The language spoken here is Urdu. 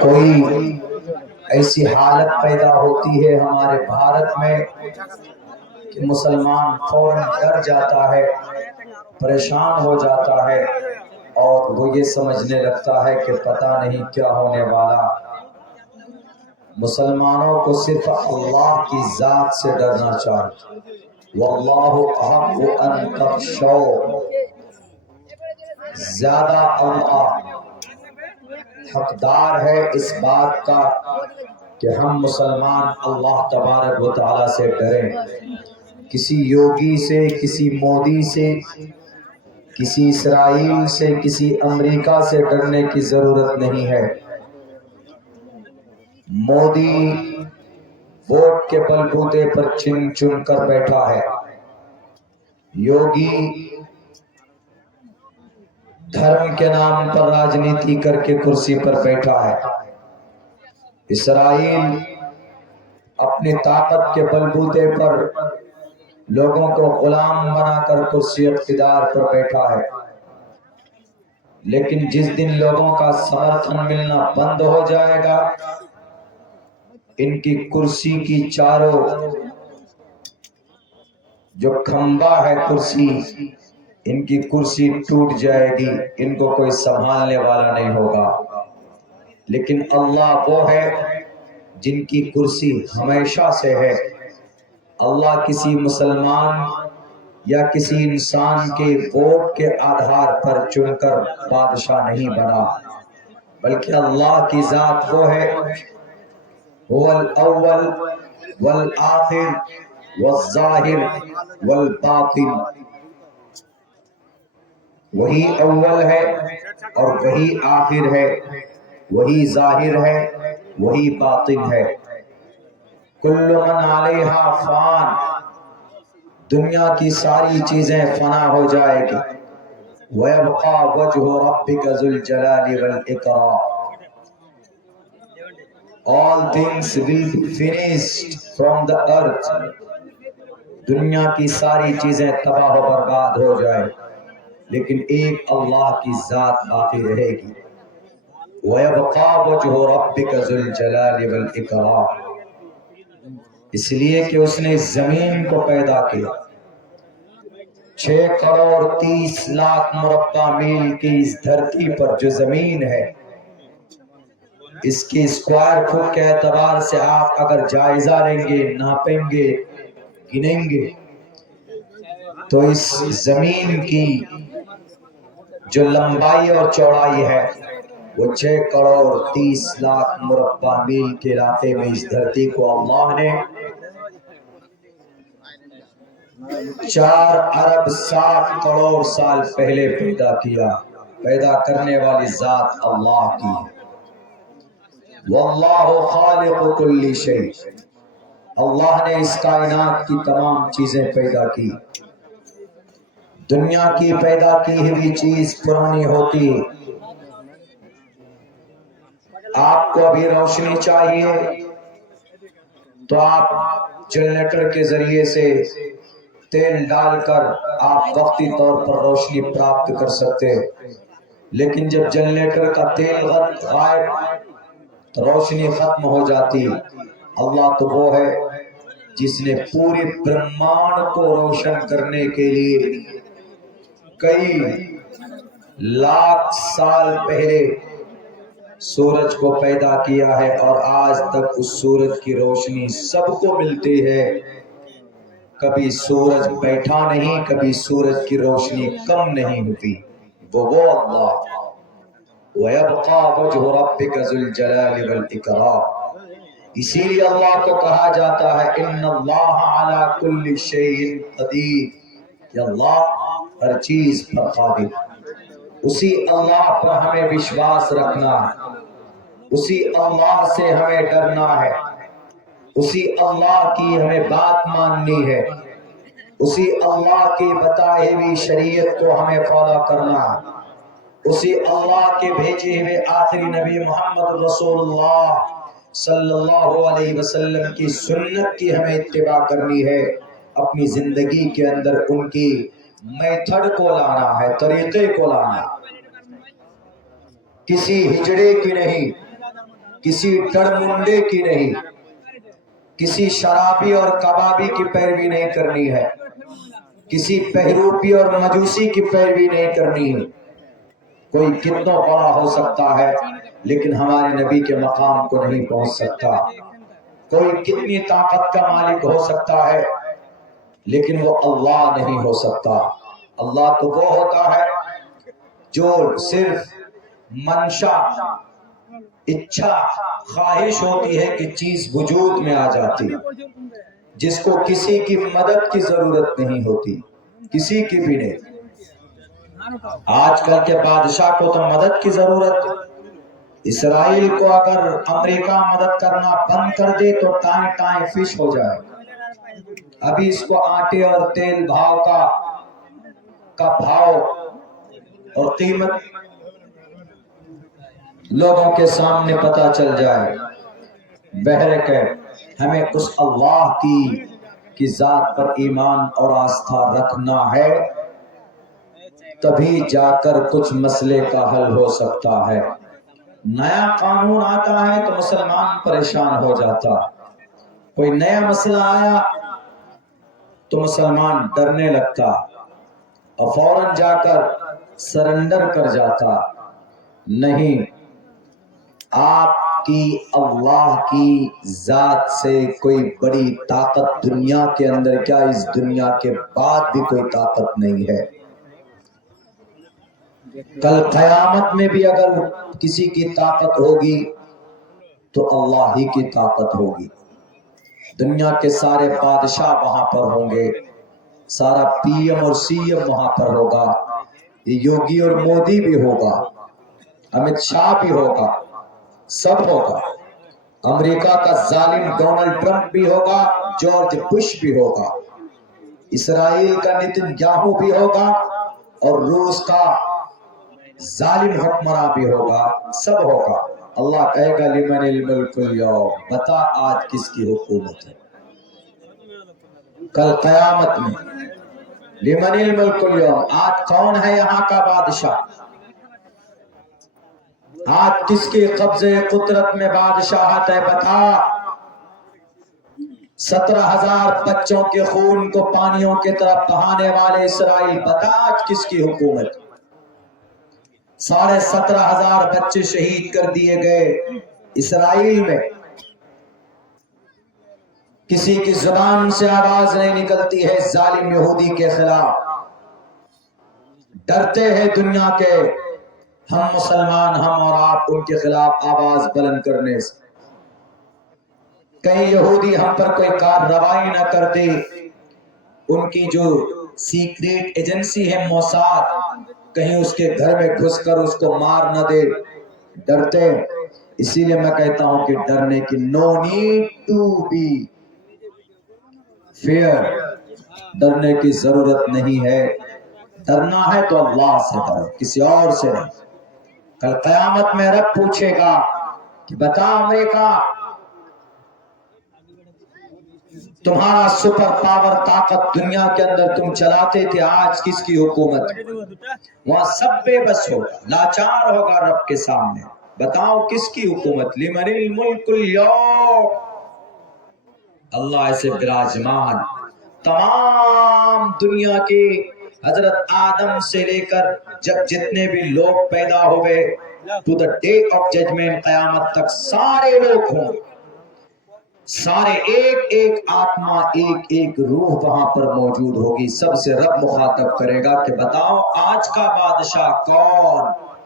کوئی ایسی حالت پیدا ہوتی ہے ہمارے بھارت میں کہ مسلمان فوراً ڈر جاتا ہے، پریشان ہو جاتا ہے اور وہ یہ سمجھنے لگتا ہے کہ پتہ نہیں کیا ہونے والا۔ مسلمانوں کو صرف اللہ کی ذات سے ڈرنا چاہیے۔ واللہ احق ان تخشوا، زیادہ اللہ حقدار ہے اس بات کا کہ ہم مسلمان اللہ تبارک و تعالیٰ سے ڈریں۔ کسی یوگی سے، کسی مودی سے، کسی اسرائیل سے، کسی امریکہ سے ڈرنے کی ضرورت نہیں ہے۔ مودی ووٹ کے بلبوتے پر چن چن کر بیٹھا ہے، یوگی دھرم کے نام پر راجنیتی کر کے کرسی پر بیٹھا ہے، اسرائیل اپنی طاقت کے بلبوتے پر لوگوں کو غلام بنا کر کرسی اقتدار پر بیٹھا ہے۔ لیکن جس دن لوگوں کا سمرتھن ملنا بند ہو جائے گا، ان کی کرسی کی چاروں جو کھمبا ہے کرسی، ان کی کرسی ٹوٹ جائے گی، ان کو کوئی سنبھالنے والا نہیں ہوگا۔ لیکن اللہ وہ ہے جن کی کرسی ہمیشہ سے ہے۔ اللہ کسی مسلمان یا کسی انسان کے ووٹ کے آدھار پر چن کر بادشاہ نہیں بنا، بلکہ اللہ کی ذات وہ ہے، هو الاول والآخر والظاہر والباطن۔ وہی اول ہے اور وہی آخر ہے، وہی ظاہر ہے، وہی باطن ہے۔ کل من علیہا فان، دنیا کی ساری چیزیں فنا ہو جائے گی۔ وَيَبْقَى وَجْهُ رَبِّكَ ذُو الْجَلَالِ وَالْإِكْرَامِ، all things will be finished from the earth، دنیا کی ساری چیزیں تباہ و برباد ہو جائے لیکن ایک اللہ کی ذات باقی رہے گی۔ وَيَبْقَى وَجْهُ رَبِّكَ ذُو الْجَلَالِ وَالْإِكْرَامِ، اس لیے کہ اس نے زمین کو پیدا کیا۔ 6 کروڑ 30 لاکھ مربع میل کی اس دھرتی پر جو زمین ہے، اس کی اسکوائر فٹ کے اعتبار سے آپ اگر جائزہ لیں گے، ناپیں گے، گنیں گے، تو اس زمین کی جو لمبائی اور چوڑائی ہے وہ 6 کروڑ 30 لاکھ مربع میل کے علاقے میں اس دھرتی کو اللہ نے 4 ارب 60 کروڑ سال پہلے پیدا کیا۔ پیدا کرنے والی ذات اللہ کی ہے۔ واللہ خالق کل شیء، اللہ نے اس کائنات کی تمام چیزیں پیدا کی۔ دنیا کی پیدا کی ہوئی چیز پرانی ہوتی ہے۔ آپ کو ابھی روشنی چاہیے تو آپ جنریٹر کے ذریعے سے تیل ڈال کر آپ وقتی طور پر روشنی پراپت کر سکتے ہیں، لیکن جب جنریٹر کا تیل غائب تو روشنی ختم ہو جاتی۔ اللہ تو وہ ہے جس نے پورے برہمانڈ کو روشن کرنے کے لیے کئی لاکھ سال پہلے سورج کو پیدا کیا ہے، اور آج تک اس سورج کی روشنی سب کو ملتی ہے۔ کبھی سورج بیٹھا نہیں، کبھی سورج کی روشنی کم نہیں ہوتی۔ وہ اللہ۔ وَيَبْقَى وَجْهُ رَبِّكَ ذُو الْجَلَالِ وَالْإِكْرَامِ، اسی لیے اللہ کو کہا جاتا ہے إِنَّ اللَّهَ عَلَى كُلِّ شَيْءٍ قَدِيرٌ، کہ اللہ ہر چیز پر قادر۔ اسی اللہ پر ہمیں وشواس رکھنا ہے، اسی اللہ سے ہمیں ڈرنا ہے، اسی اللہ کی ہمیں بات ماننی ہے، اسی اللہ کی بتائی ہوئی شریعت کو ہمیں فالو کرنا ہے، اسی اللہ کے بھیجے ہوئے آخری نبی محمد رسول اللہ صلی اللہ علیہ وسلم کی سنت کی ہمیں اتباع کرنی ہے۔ اپنی زندگی کے اندر ان کی میتھڈ کو لانا ہے، طریقے کو لانا ہے، کسی ہجڑے کی نہیں، کسی ٹڑمنڈے کی نہیں، کسی شرابی اور کبابی کی پیروی نہیں کرنی ہے، کسی بہروپی اور مجوسی کی پیروی نہیں کرنی ہے۔ کوئی کتنا بڑا ہو سکتا ہے لیکن ہمارے نبی کے مقام کو نہیں پہنچ سکتا۔ کوئی کتنی طاقت کا مالک ہو سکتا ہے لیکن وہ اللہ نہیں ہو سکتا۔ اللہ تو وہ ہوتا ہے جو صرف منشا، اچھا، خواہش ہوتی ہے کہ چیز وجود میں آ جاتی، جس کو کسی کی مدد کی ضرورت نہیں ہوتی، کسی کی بھی نہیں۔ آج کل کے بادشاہ کو تو مدد کی ضرورت ہے۔ اسرائیل کو اگر امریکہ مدد کرنا بند کر دے تو ٹائیں ٹائیں فش ہو جائے۔ ابھی اس کو آٹے اور تیل بھاؤ کا بھاؤ اور قیمت لوگوں کے سامنے پتہ چل جائے۔ بہرکیف ہمیں اس اللہ کی ذات پر ایمان اور آستھا رکھنا ہے، تبھی جا کر کچھ مسئلے کا حل ہو سکتا ہے۔ نیا قانون آتا ہے تو مسلمان پریشان ہو جاتا، کوئی نیا مسئلہ آیا تو مسلمان ڈرنے لگتا اور فوراً جا کر سرنڈر کر جاتا۔ نہیں، آپ کی اللہ کی ذات سے کوئی بڑی طاقت دنیا کے اندر کیا اس دنیا کے بعد بھی کوئی طاقت نہیں ہے۔ کل قیامت میں بھی اگر کسی کی طاقت ہوگی تو اللہ ہی کی طاقت ہوگی۔ دنیا کے سارے بادشاہ وہاں پر ہوں گے، سارا پی ایم اور سی ایم وہاں پر ہوگا، یوگی اور مودی بھی ہوگا، امت شاہ بھی ہوگا، سب ہوگا۔ امریکہ کا ظالم ڈونلڈ ٹرمپ بھی ہوگا، جارج بش بھی ہوگا، اسرائیل کا نیتن یاہو بھی ہوگا اور روس کا ظالم حکمراں بھی ہوگا، سب ہوگا۔ اللہ کہے گا لمن الملک اليوم، بتا آج کس کی حکومت ہے۔ کل قیامت میں لمن الملک اليوم، آج کون ہے یہاں کا بادشاہ، آج کس کے قبضے قدرت میں بادشاہت ہے، بتا۔ 17,000 بچوں کے خون کو پانیوں کی طرف بہانے والے اسرائیل، بتا آج کس کی حکومت۔ 17,500 بچے شہید کر دیے گئے اسرائیل میں، کسی کی زبان سے آواز نہیں نکلتی ہے ظالم یہودی کے خلاف۔ ڈرتے ہیں دنیا کے ہم مسلمان، ہم اور آپ ان کے خلاف آواز بلند کرنے سے۔ کہیں یہودی ہم پر کوئی کارروائی نہ کرتے، ان کی جو سیکریٹ ایجنسی ہے موساد، کہیں اس کے گھر میں گھس کر اس کو مار نہ دے، ڈرتے ہیں۔ اسی لیے میں کہتا ہوں کہ ڈرنے کی no need to be fear، ڈرنے کی ضرورت نہیں ہے۔ ڈرنا ہے تو اللہ سے ڈرو، کسی اور سے نہیں۔ کل قیامت میں رب پوچھے گا کہ بتا امریکہ، تمہارا سپر پاور طاقت دنیا کے اندر تم چلاتے تھے، آج کس کی حکومت؟ وہاں سب بے بس ہوگا، لاچار ہوگا رب کے سامنے، بتاؤ کس کی حکومت۔ لمن الملک اليوم، اللہ ایسے براجمان تمام دنیا کی، حضرت آدم سے لے کر جب جتنے بھی لوگ پیدا ہوئے to the day of judgment، قیامت تک سارے لوگ ہوں، سارے ایک ایک آتما، ایک ایک روح وہاں پر موجود ہوگی۔ سب سے رب مخاطب کرے گا کہ بتاؤ آج کا بادشاہ کون؟